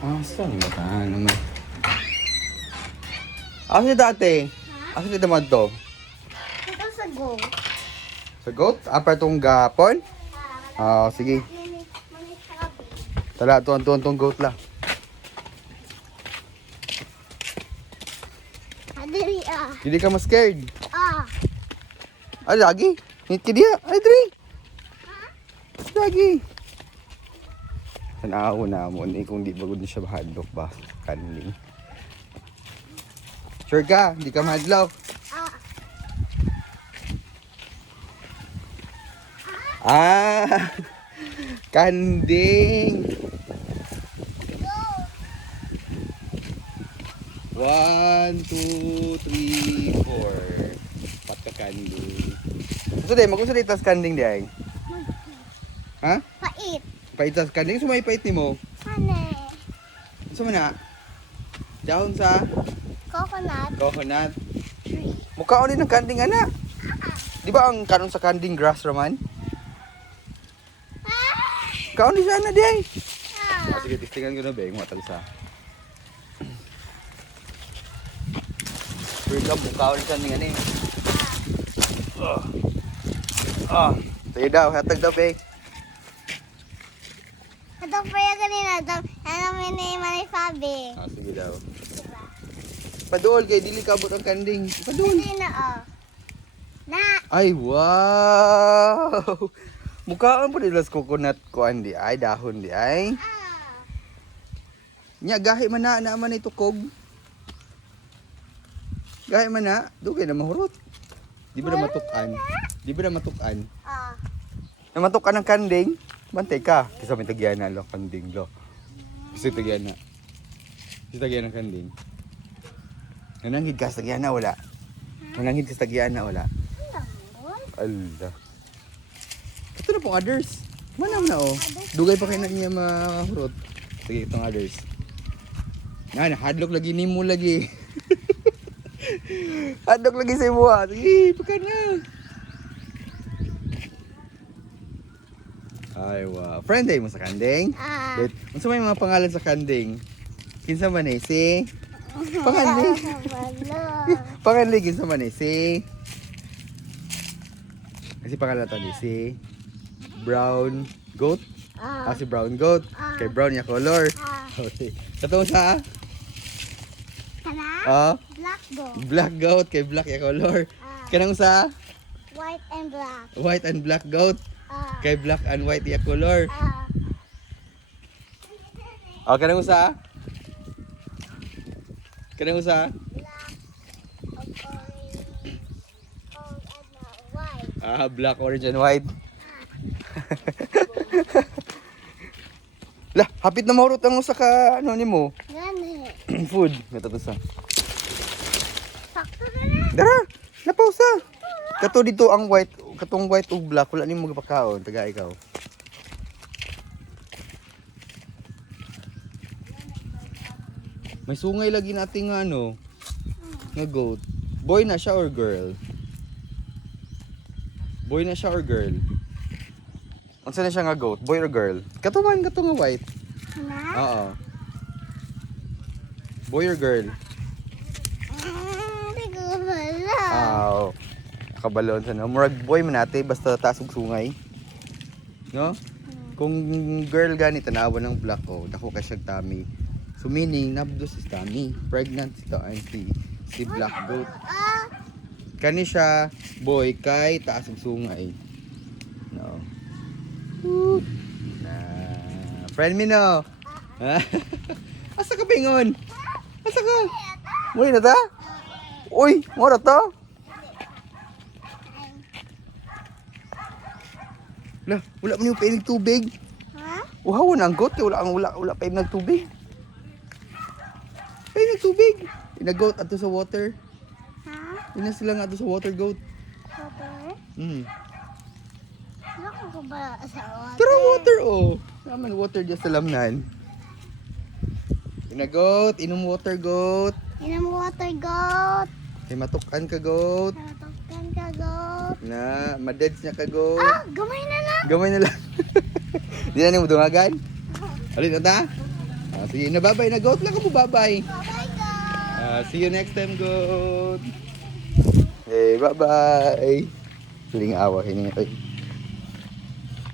Saan ba ka naman? Asa ni dati? Asa ni damad to? Ito sa go. Sa goat? Apa itong gapon? Sige. Tala, tuwan-tuwan goat la. Adiri Hindi ka mas scared. Lagi? Hindi dia. Diri. Lagi. Tanaw na mo ni kung di bagod na siya mahadlok ba kanling. Sure ka? Hindi ka mahadlok? Kanding. 1, 2, 3, 4. Patka kanding. Gusto din, mag-gusto din tas kanding di ay. Ha? Pait. Pait tas kanding, sumay pait ni mo. Hane. Gusto mo na? Dahon sa Coconut coconut. tree. Mukha ulit ng kanding ana. Di ba ang kanon sa kanding grass raman? Kaon di sana di ay. Sige, tistingan ko na ba yung matag sa. Pero ka mukha ulit sa nga ni. Tayo daw, hatag daw pe. Ito pa yung kanina. Ano may sabi. Sige daw. Paduol kay dili kabot ang kanding. Paduol. Kanina Na. Ay wow. Mukhaan po nila sa coconut ko andi ay dahon di ay. Nya gahi man na man ito kog. Gahi man na, dugay na mahurot. Di ba na matukan? Di ba na matukan? Na matukan ng kanding? Bantay ka. Kasi may tagyan na lo kanding lo. Kasi tagyan na. Kasi tagyan ng kanding. Nananghid ka sa tagyan na wala. Nananghid ka sa tagyan na wala. Allah. Ito na pong others. Manam na oh. Dugay pa kayo na niya mahurot. Sige itong others. Yan, hadlock lagi ni mo lagi. Hadlock lagi sa mo ha. Sige, pagka na. Ay wow. Friend day mo sa kanding? Ano may mga pangalan sa kanding? Kinsa man eh si? Pangalan. Pangalan kinsa man eh si? Kasi pangalan to ni si Brown Goat. Si Brown Goat. Kay Brown niya color. Okay. Katong sa? Kana? Black goat. Black Goat kay Black ya color. Kanang sa? White and black. White and Black Goat kay Black and White ya color. Kanang sa? Kanang sa? Black, orange, and white. Lah, hapit na mahurot ang usa ka ano nimo. Gani. Food, natatusa. Sakto na. Dara, napausa. Kato dito ang white, katong white ug black wala nimo gapakaon, taga ikaw. May sungay lagi nating ano, nga goat. Boy na siya or girl? Boy na siya or girl? Unsa na siya nga goat? Boy or girl? Kato man, kato nga white. Kana? Oo. Boy or girl? Hindi ko wala. Kabalon sa no. Murag boy man natin basta taas og sungay. No? Kung girl gani tanawan ng black dako kay siya tummy. So meaning nabdos is tummy. Pregnant si black goat. Kani siya boy kay taas og sungay. No. Friend me no. Asa ka pingon? Asa ka? Muli na ta? Uy, mora ta? Lah, wala man yung painig tubig. Ha? Uhawan ang goat, wala pa yung nagtubig. Painig tubig. Inagoat ato sa water. Ha? Ina sila nga ato sa water goat. Water? Ano ko ba sa water? Tara water Naman water dyan sa lamnan. Inagoat, inom water goat. Inom water goat. Kay matukan ka goat. Tatakan ka goat. Na, madeds niya ka goat. Gamay na lang. Gamay na lang. Di na niyo dungagan? Alit na ta? Sige na, bye-bye na. Goat lang ka mo, bye-bye. Bye, guys. See you next time, Goat. Okay, bye-bye. Hiling awa, hiling